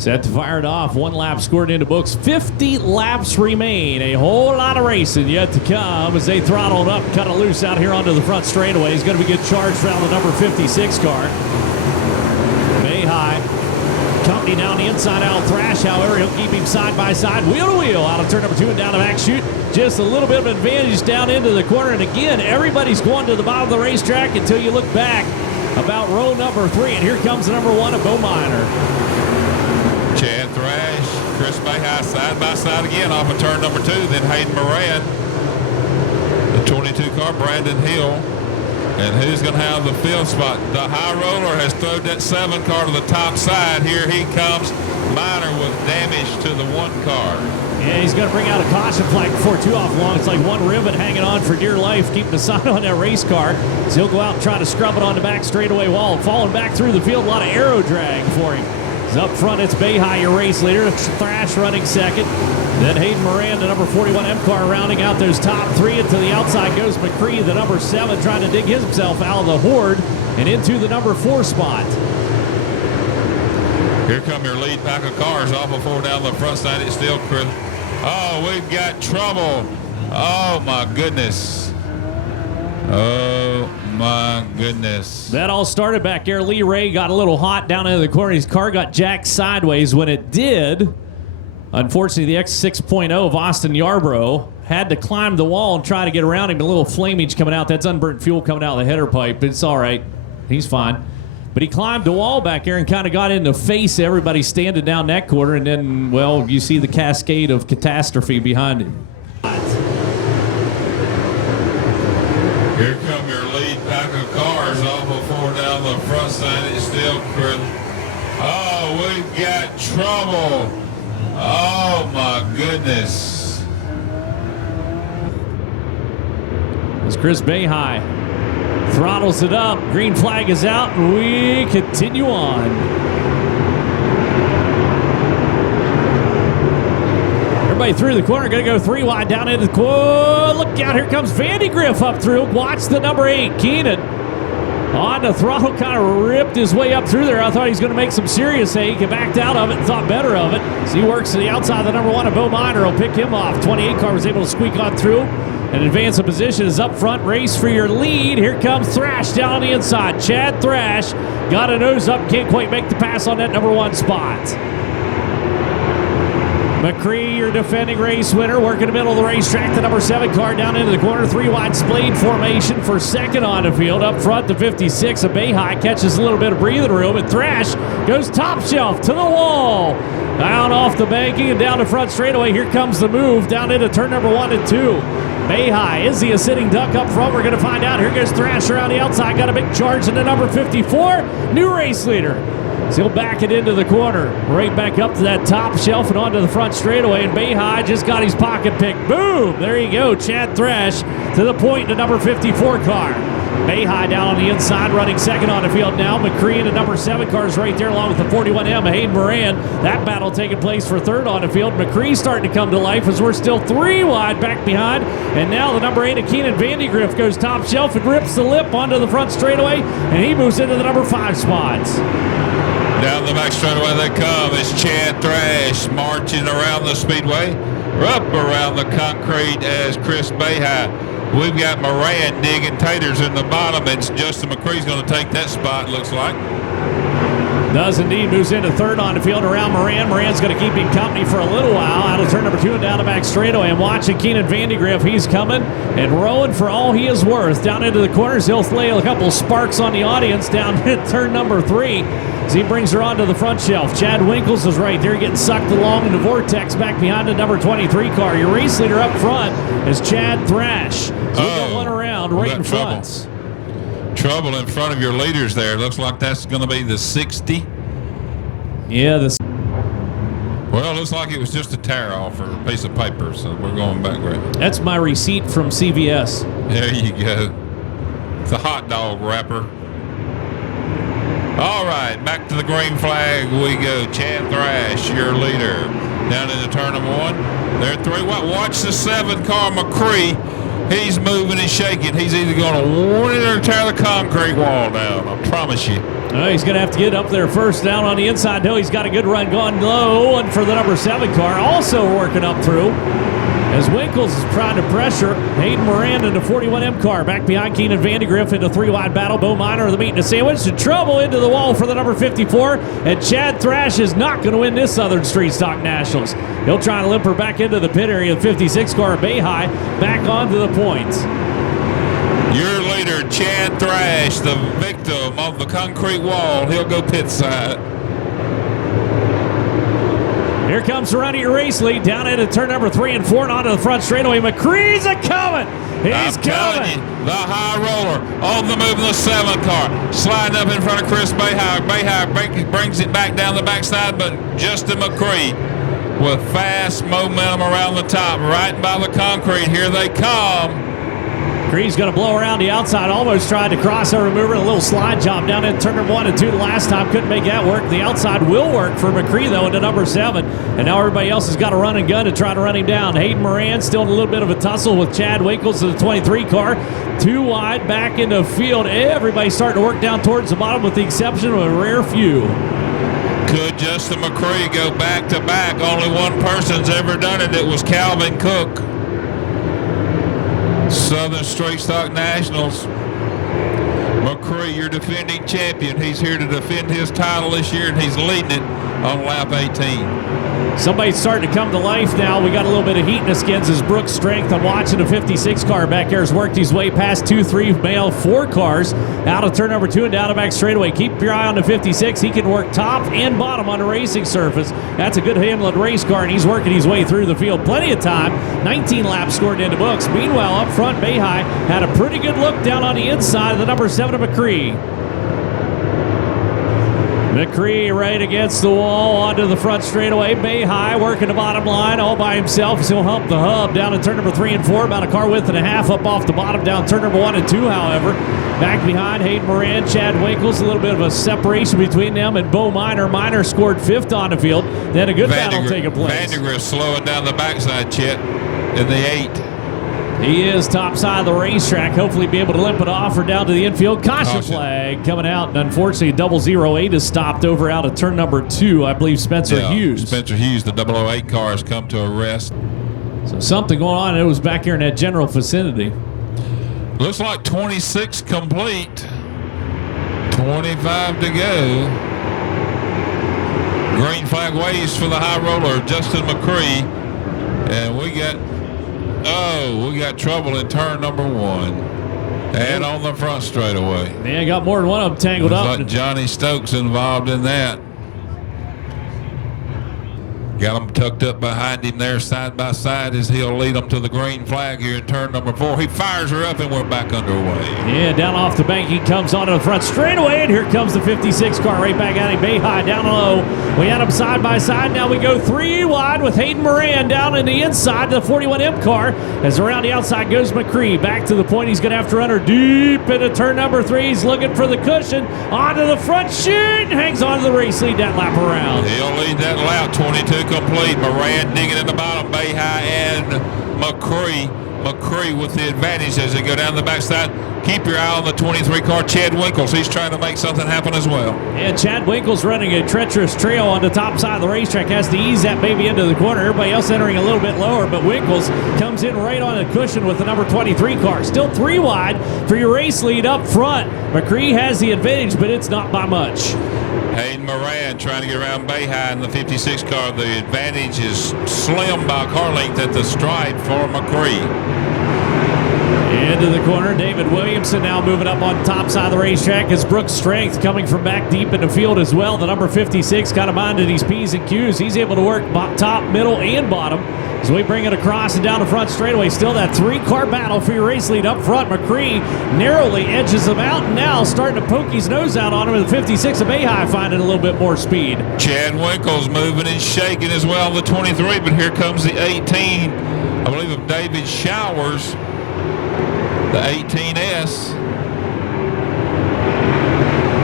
Set to fire it off. 1 lap scored into books. 50 laps remain. A whole lot of racing yet to come as they throttled up, cut it loose out here onto the front straightaway. He's going to be good charge around the number 56 car. Way high. Company down the inside out. Thrash, however, he'll keep him side by side, wheel to wheel out of turn number 2 and down the back chute. Just a little bit of advantage down into the corner. And again, everybody's going to the bottom of the racetrack until you look back about row number 3. And here comes the number 1 of Bo Minor. Chad Thrash, Chris Bayhigh side by side again off of turn number 2. Then Hayden Moran, the 22 car, Brandon Hill. And who's going to have the field spot? The high roller has thrown that 7 car to the top side. Here he comes. Minor with damage to the 1 car. Yeah, he's going to bring out a caution flag before too off long. It's like one rivet hanging on for dear life, keeping the sign on that race car. So he'll go out and try to scrub it on the back straightaway wall. Falling back through the field, a lot of aero drag for him. Up front, it's Bayhigh, your race leader. Thrash running second. Then Hayden Moran, the number 41 M car, rounding out those top 3. And to the outside goes Mccree, the number 7, trying to dig himself out of the horde and into the number 4 spot. Here come your lead pack of cars off of 4 down the front side. It's still Chris. Oh, we've got trouble. Oh, my goodness. Oh, my goodness. That all started back there. Lee Ray got a little hot down into the corner. His car got jacked sideways. When it did, unfortunately, the X6.0 of Austin Yarborough had to climb the wall and try to get around him. A little flamage coming out. That's unburnt fuel coming out of the header pipe. It's all right. He's fine. But he climbed the wall back there and kind of got in the face of everybody standing down that quarter. And then, well, you see the cascade of catastrophe behind him. Here come your lead pack of cars off of 4 down the front side. It's still Chris. Oh, we've got trouble. Oh, my goodness. As Chris Bayhigh throttles it up, green flag is out, and we continue on. Everybody through the corner, gonna go 3 wide down into the corner. Look out, here comes Vandy Griff up through. Watch the number 8, Keenan. On the throttle, kind of ripped his way up through there. I thought he was going to make some serious hay. He backed out of it and thought better of it. So he works to the outside. The number 1 of Bo Minor will pick him off. 28 car was able to squeak on through and advance a position. Is up front. Race for your lead. Here comes Thrash down on the inside. Chad Thrash got a nose up. Can't quite make the pass on that number 1 spot. Mccree, your defending race winner, working the middle of the racetrack. The number 7 car down into the corner. 3 wide splayed formation for second on the field. Up front, the 56 of Bayhigh catches a little bit of breathing room. And Thrash goes top shelf to the wall. Down off the banking and down the front straightaway. Here comes the move down into turn number 1 and 2. Bayhigh, is he a sitting duck up front? We're going to find out. Here goes Thrash around the outside. Got a big charge in the number 54. New race leader. So he'll back it into the corner, right back up to that top shelf and onto the front straightaway. And Bayhigh just got his pocket picked. Boom! There you go. Chad Thrash to the point in the number 54 car. Bayhigh down on the inside, running second on the field now. Mccree and the number 7 car is right there, along with the 41M, Hayden Moran. That battle taking place for third on the field. Mccree starting to come to life as we're still 3 wide back behind. And now the number 8 of Keenan Vandy Griff goes top shelf and rips the lip onto the front straightaway. And he moves into the number 5 spots. Down the back straightaway they come. It's Chad Thrash marching around the speedway. Up around the concrete as Chris Bayhigh. We've got Moran digging taters in the bottom. It's Justin Mccree's going to take that spot, looks like. Does indeed. Moves into third on the field around Moran. Moran's going to keep him company for a little while. Out of turn number 2 and down the back straightaway. And watching Keenan Vandy Griff. He's coming and rowing for all he is worth. Down into the corners. He'll lay a couple sparks on the audience down at turn number 3. As he brings her onto the front shelf. Chad Winkles is right there getting sucked along in the vortex back behind the number 23 car. Your race leader up front is Chad Thrash. So we got one around right in front. Trouble in front of your leaders there. Looks like that's going to be the 60. Yeah, well, it looks like it was just a tear off or a piece of paper, so we're going back right. That's my receipt from CVS. There you go. It's a hot dog wrapper. All right, back to the green flag we go. Chad Thrash, your leader. Down into turn number 1. They're 3 wide. Watch the 7 car, Mccree. He's moving and shaking. He's either going to win it or tear the concrete wall down. I promise you. He's going to have to get up there first. Down on the inside, though, he's got a good run going low. And for the number 7 car, also working up through. As Winkles is trying to pressure Hayden Moran in the 41M car. Back behind Keenan Vandegrift into 3-wide battle. Bo Minor the meeting a sandwich. To trouble into the wall for the number 54. And Chad Thrash is not going to win this Southern Street Stock Nationals. He'll try to limp her back into the pit area. The 56 car Bay High back onto the points. Your leader, Chad Thrash, the victim of the concrete wall. He'll go pit side. Here comes running your race lead down into turn number 3 and 4 and onto the front straightaway. McCree's a-coming. He's coming. The high roller on the move in the 7 car. Sliding up in front of Chris Bayhigh. Bayhigh brings it back down the backside, but Justin McCree with fast momentum around the top, right by the concrete. Here they come. McCree's going to blow around the outside. Almost tried to cross over maneuver. A little slide job down in turn number 1 and 2 the last time. Couldn't make that work. The outside will work for McCree, though, into number 7. And now everybody else has got a run and gun to try to run him down. Hayden Moran still in a little bit of a tussle with Chad Winkles to the 23 car. 2 wide back in the field. Everybody's starting to work down towards the bottom with the exception of a rare few. Could Justin McCree go back to back? Only one person's ever done it. It was Calvin Cook. Southern Straight Stock Nationals. McCree, your defending champion. He's here to defend his title this year, and he's leading it on lap 18. Somebody's starting to come to life now. We got a little bit of heat in the skins as Brooks Strength. I'm watching the 56 car back there has worked his way past 2, 3 male 4 cars out of turn number 2 and down the back straightaway. Keep your eye on the 56. He can work top and bottom on the racing surface. That's a good Hamlin race car, and he's working his way through the field. Plenty of time. 19 laps scored into books. Meanwhile, up front, Bayhigh had a pretty good look down on the inside of the number 7 of McCree. McCree right against the wall onto the front straightaway. Bayhigh working the bottom line all by himself as he'll hump the hub down to turn number 3 and 4. About a car width and a half up off the bottom down turn number 1 and 2, however. Back behind Hayden Moran, Chad Winkles. A little bit of a separation between them and Bo Minor. Minor scored 5th on the field. Then a good battle taking place. Vandegrift slowing down the backside, Chet, in the 8. He is top side of the racetrack. Hopefully be able to limp it off or down to the infield. Caution flag coming out. And unfortunately, 008 is stopped over out of turn number 2. I believe Spencer Hughes. Spencer Hughes, the 008 car, has come to a rest. So something going on. It was back here in that general vicinity. Looks like 26 complete. 25 to go. Green flag waves for the high roller, Justin McCree. And we got trouble in turn number 1. And on the front straightaway. Yeah, got more than one of them tangled up. Like Johnny Stokes involved in that. Got them tucked up behind him there side by side as he'll lead them to the green flag here in turn number 4. He fires her up and we're back underway. Yeah, down off the bank he comes onto the front straightaway, and here comes the 56 car right back at him. Bayhigh down low. We had them side by side. Now we go 3 wide with Hayden Moran down in the inside of the 41M car. As around the outside goes McCree. Back to the point. He's going to have to run her deep into turn number 3. He's looking for the cushion. Onto the front chute. Hangs on to the race lead that lap around. He'll lead that lap. 22 complete. Moran digging in the bottom. Bayhigh and McCree. McCree with the advantage as they go down the backside. Keep your eye on the 23 car, Chad Winkles. He's trying to make something happen as well. And Chad Winkles running a treacherous trail on the top side of the racetrack. Has to ease that baby into the corner. Everybody else entering a little bit lower, but Winkles comes in right on the cushion with the number 23 car. Still 3 wide for your race lead up front. McCree has the advantage, but it's not by much. Hayden Moran trying to get around Bayhigh in the 56 car. The advantage is slim by car length at the stripe for McCree. Into the corner, David Williamson now moving up on top side of the racetrack as Brooks Strength coming from back deep in the field as well. The number 56 kind of minded these P's and Q's. He's able to work top, middle, and bottom. As we bring it across and down the front straightaway, still that 3-car battle for your race lead up front. McCree narrowly edges him out, and now starting to poke his nose out on him with the 56 of Bayhigh finding a little bit more speed. Chad Winkles moving and shaking as well, the 23, but here comes the 18, I believe, of David Showers, the 18S.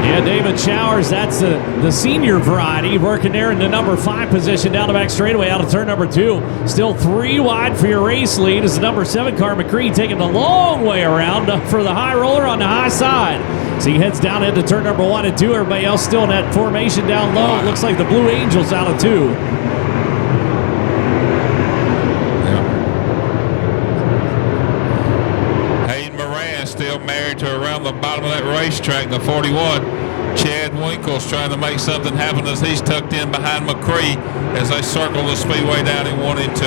Yeah, David Showers, that's the senior variety, working there in the number 5 position down the back straightaway out of turn number 2. Still 3 wide for your race lead as the number 7 car, Mccree, taking the long way around for the high roller on the high side. So he heads down into turn number 1 and 2. Everybody else still in that formation down low. It looks like the Blue Angels out of 2. Moran still married to around the bottom of that racetrack, the 41. Chad Winkle's trying to make something happen as he's tucked in behind Mccree as they circle the speedway down in 1 and 2.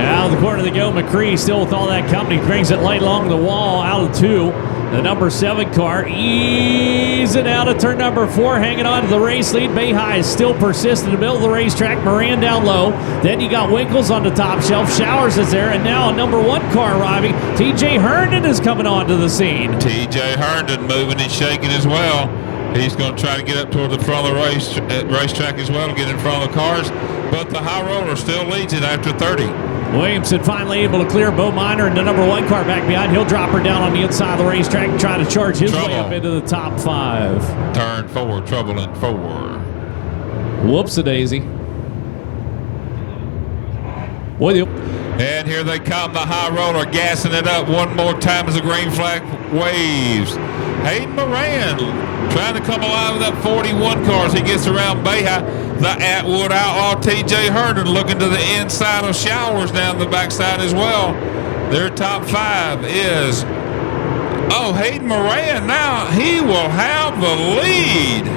Out of the corner they go. Mccree still with all that company, brings it late along the wall out of 2. The number 7 car easing out of turn number 4, hanging on to the race lead. Bayhigh is still persistent in the middle of the racetrack. Moran down low. Then you got Winkles on the top shelf. Showers is there, and now a number 1 car arriving. TJ Herndon is coming onto the scene. TJ Herndon moving and shaking as well. He's going to try to get up toward the front of the racetrack as well to get in front of the cars. But the high roller still leads it after 30. Williamson finally able to clear Bo Minor and the number 1 car back behind. He'll drop her down on the inside of the racetrack and try to charge his way up into the top 5. Turn 4, trouble in 4. Whoops-a-daisy. With you. And here they come, the high roller gassing it up one more time as the green flag waves. Hayden Moran trying to come alive with that 41 car as he gets around Bayhigh. The Atwood Outlaw TJ Herndon looking to the inside of Showers down the backside as well. Their top 5 is, Hayden Moran. Now he will have the lead.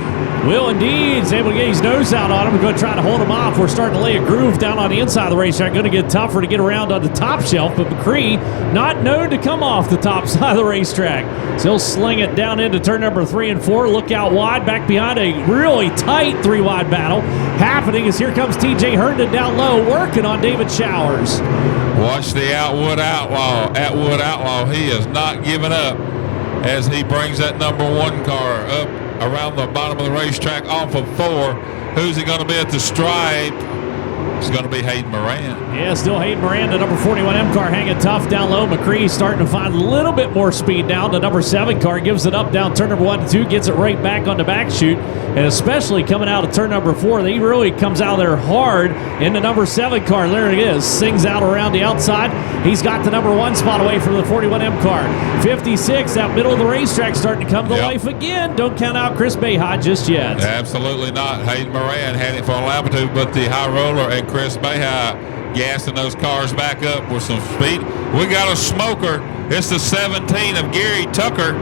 Will indeed. He's able to get his nose out on him. We're going to try to hold him off. We're starting to lay a groove down on the inside of the racetrack. Going to get tougher to get around on the top shelf, but Mccree not known to come off the top side of the racetrack. So he'll sling it down into turn number 3 and 4. Look out wide, back behind a really tight 3 wide battle happening as here comes TJ Herndon down low, working on David Showers. Watch the Atwood Outlaw. Atwood Outlaw, he is not giving up as he brings that number 1 car up around the bottom of the racetrack off of 4. Who's he going to be at the stripe? It's going to be Hayden Moran. Yeah, still Hayden Moran, the number 41M car hanging tough down low. Mccree starting to find a little bit more speed now. The number 7 car gives it up down turn number 1 and 2, gets it right back on the back chute. And especially coming out of turn number 4, he really comes out there hard in the number 7 car. There it is, sings out around the outside. He's got the number 1 spot away from the 41M car. 56 out middle of the racetrack starting to come to life again. Don't count out Chris Bayhigh just yet. Absolutely not. Hayden Moran had it for a lap or 2, but the high roller and Chris Bayhigh gassing those cars back up with some speed. We got a smoker. It's the 17 of Gary Tucker.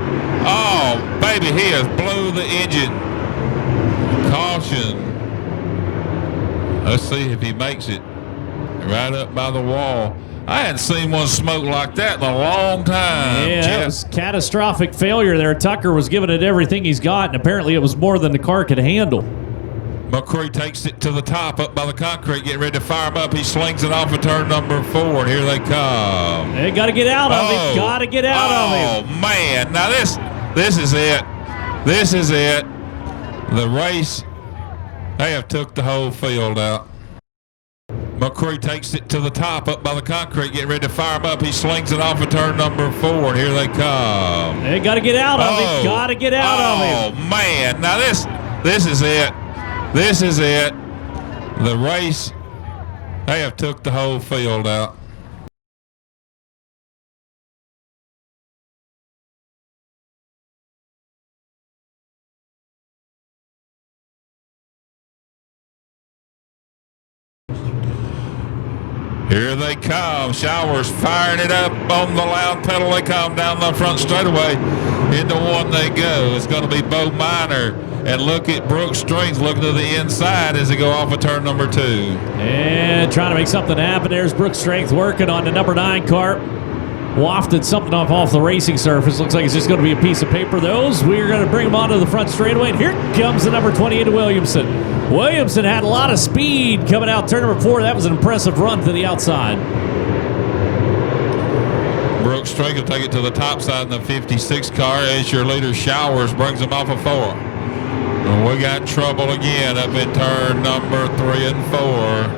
Oh, baby, he has blew the engine. Caution. Let's see if he makes it right up by the wall. I hadn't seen one smoke like that in a long time. Yeah, that was catastrophic failure there. Tucker was giving it everything he's got, and apparently it was more than the car could handle. Mccree takes it to the top up by the concrete, getting ready to fire him up. He slings it off of turn number 4, and here they come. They got to get out of him. Got to get out of him. Oh, man. Now, this is it. This is it. The race, they have took the whole field out. Mccree takes it to the top up by the concrete, getting ready to fire him up. He slings it off of turn number 4, and here they come. They got to get out of him. Got to get out of him. Oh, man. Now, this is it. This is it. The race, they have took the whole field out. Here they come. Showers firing it up on the loud pedal. They come down the front straightaway. Into 1 they go. It's going to be Bo Minor. And look at Brooks Strings looking to the inside as they go off of turn number 2. And trying to make something happen. There's Brooks Strength working on the number 9 car. Wafted something off the racing surface. Looks like it's just going to be a piece of paper. We're going to bring them onto the front straightaway. And here comes the number 28 of Williamson. Williamson had a lot of speed coming out turn number 4. That was an impressive run to the outside. Brooks Strength will take it to the top side in the 56 car as your leader Showers brings them off of 4. And we got trouble again up in turn number 3 and 4.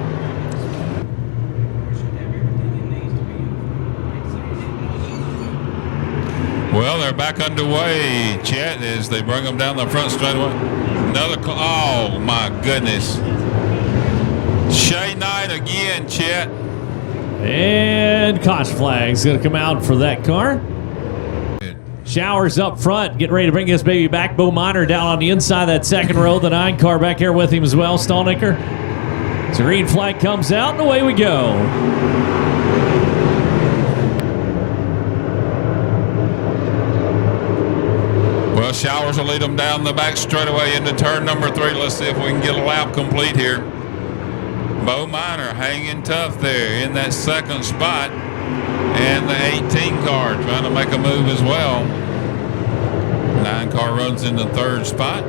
Well, they're back underway, Chet, as they bring them down the front straightaway. Oh, my goodness. Shay Knight again, Chet. And caution flag's going to come out for that car. Showers up front, getting ready to bring this baby back. Bo Miner down on the inside of that second row. The 9 car back here with him as well, Stallnicker. So green flag comes out, and away we go. Well, Showers will lead them down the back straightaway into turn number 3. Let's see if we can get a lap complete here. Bo Miner hanging tough there in that second spot. And the 18 car trying to make a move as well. 9 car runs in the third spot.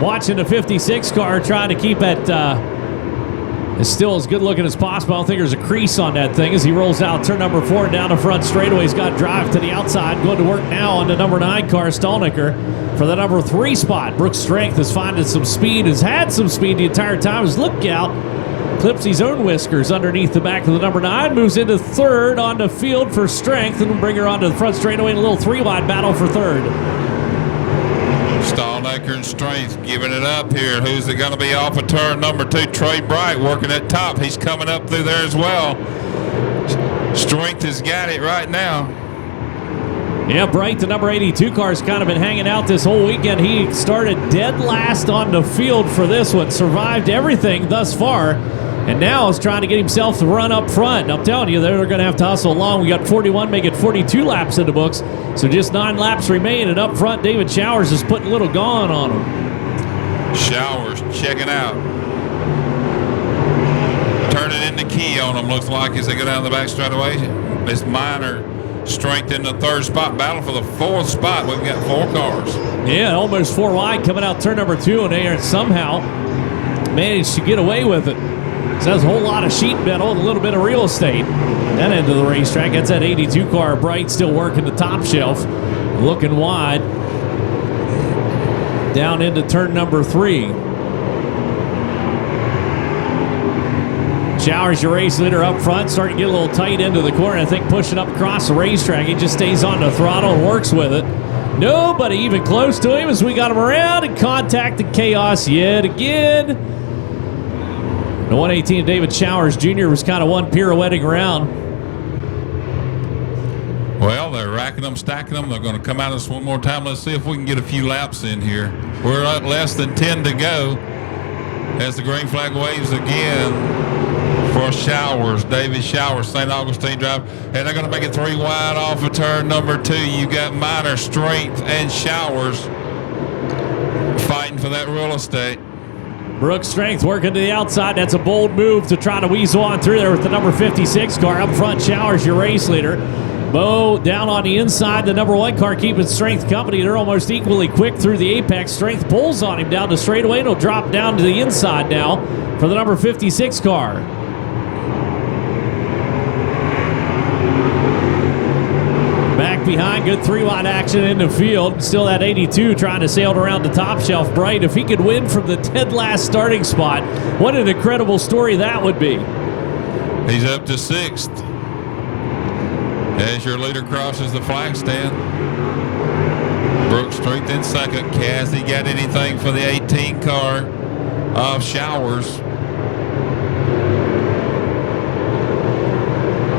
Watching the 56 car trying to keep it still as good looking as possible. I don't think there's a crease on that thing as he rolls out turn number 4 and down the front straightaway. He's got drive to the outside. Going to work now on the number 9 car, Stallnicker, for the number 3 spot. Brooks Strength is finding some speed, has had some speed the entire time. His look out clips his own whiskers underneath the back of the number 9. Moves into third on the field for Strength and bring her onto the front straightaway in a little 3-wide battle for third. Stallnicker and Strength giving it up here. Who's it going to be off of turn number 2? Trey Bright working at top. He's coming up through there as well. Strength has got it right now. Yeah, Bright, the number 82 car, has kind of been hanging out this whole weekend. He started dead last on the field for this one. Survived everything thus far. And now is trying to get himself to run up front. I'm telling you, they're going to have to hustle along. We got 41, make it 42 laps in the books. So just 9 laps remain. And up front, David Showers is putting a little gone on him. Showers checking out. Turning into key on them, looks like, as they go down the back straightaway. This Miner Strength in the third spot. Battle for the 4th spot. We've got 4 cars. Yeah, almost 4 wide coming out turn number 2. And they somehow managed to get away with it. So that's a whole lot of sheet metal and a little bit of real estate. That end of the racetrack. That's that 82 car. Bright still working the top shelf. Looking wide. Down into turn number 3. Showers, your race leader up front. Starting to get a little tight into the corner. I think pushing up across the racetrack. He just stays on the throttle and works with it. Nobody even close to him as we got him around and contacted chaos yet again. The 118 David Showers Jr. was kind of one pirouetting around. Well, they're racking them, stacking them. They're going to come at us one more time. Let's see if we can get a few laps in here. We're at less than 10 to go as the green flag waves again for Showers. David Showers, St. Augustine Drive. And they're going to make it 3 wide off of turn number 2. You got Miner, Strength, and Showers fighting for that real estate. Brooks Strength working to the outside. That's a bold move to try to weasel on through there with the number 56 car. Up front, Showers, your race leader. Bo down on the inside. The number 1 car keeping Strength company. They're almost equally quick through the apex. Strength pulls on him down the straightaway. It'll drop down to the inside now for the number 56 car. Back behind, good 3-wide action in the field. Still that 82 trying to sail around the top shelf. Bright, if he could win from the dead last starting spot, what an incredible story that would be. He's up to 6th as your leader crosses the flag stand. Brooks Strength in 2nd. Cassie got anything for the 18 car of Showers?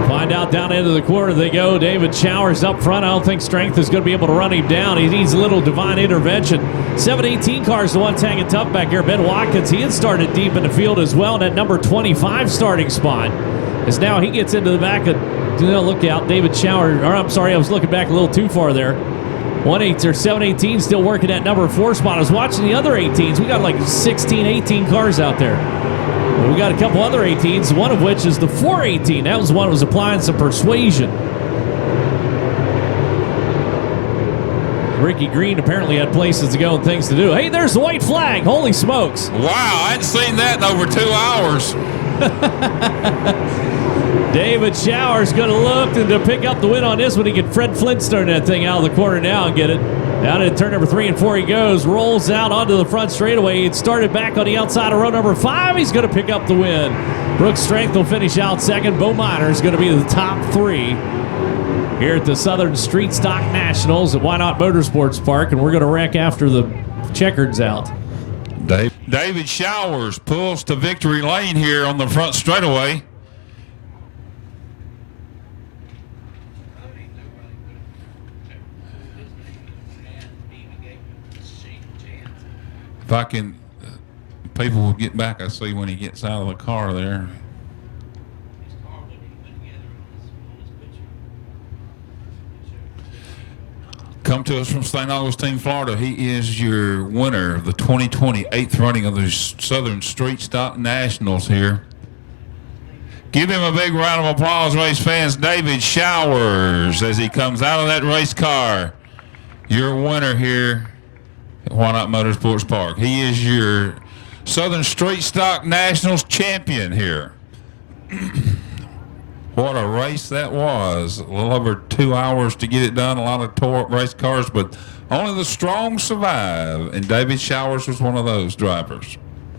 Find out down into the corner they go. David Showers up front. I don't think Strength is going to be able to run him down. He needs a little divine intervention. 718 car is the one hanging tough back here. Ben Watkins, he had started deep in the field as well in that number 25 starting spot. As now he gets into the back of, look out, David Showers, or I'm sorry, I was looking back a little too far there. 718 still working that number 4 spot. I was watching the other 18s. We got like 16, 18 cars out there. We got a couple other 18s, one of which is the 418. That was one that was applying some persuasion. Ricky Green apparently had places to go and things to do. Hey, there's the white flag. Holy smokes. Wow, I hadn't seen that in over 2 hours. David Showers going to look to pick up the win on this one. He can Fred Flintstone that thing out of the corner now and get it. Down into turn number 3 and 4 he goes. Rolls out onto the front straightaway. It started back on the outside of row number 5. He's going to pick up the win. Brooks Strength will finish out 2nd. Bo Miner is going to be the top 3. here at the Southern Street Stock Nationals at Whynot Motorsports Park, and we're going to wreck after the checkered's out. David Showers pulls to victory lane here on the front straightaway. If I can, people will get back. I see when he gets out of the car there. Come to us from St. Augustine, Florida. He is your winner of the 2020 8th running of the Southern Street Stock Nationals here. Give him a big round of applause, race fans. David Showers, as he comes out of that race car. Your winner here at Whynot Motorsports Park. He is your Southern Street Stock Nationals champion here. What a race that was. A little over 2 hours to get it done. A lot of tore up race cars, but only the strong survive, and David Showers was one of those drivers.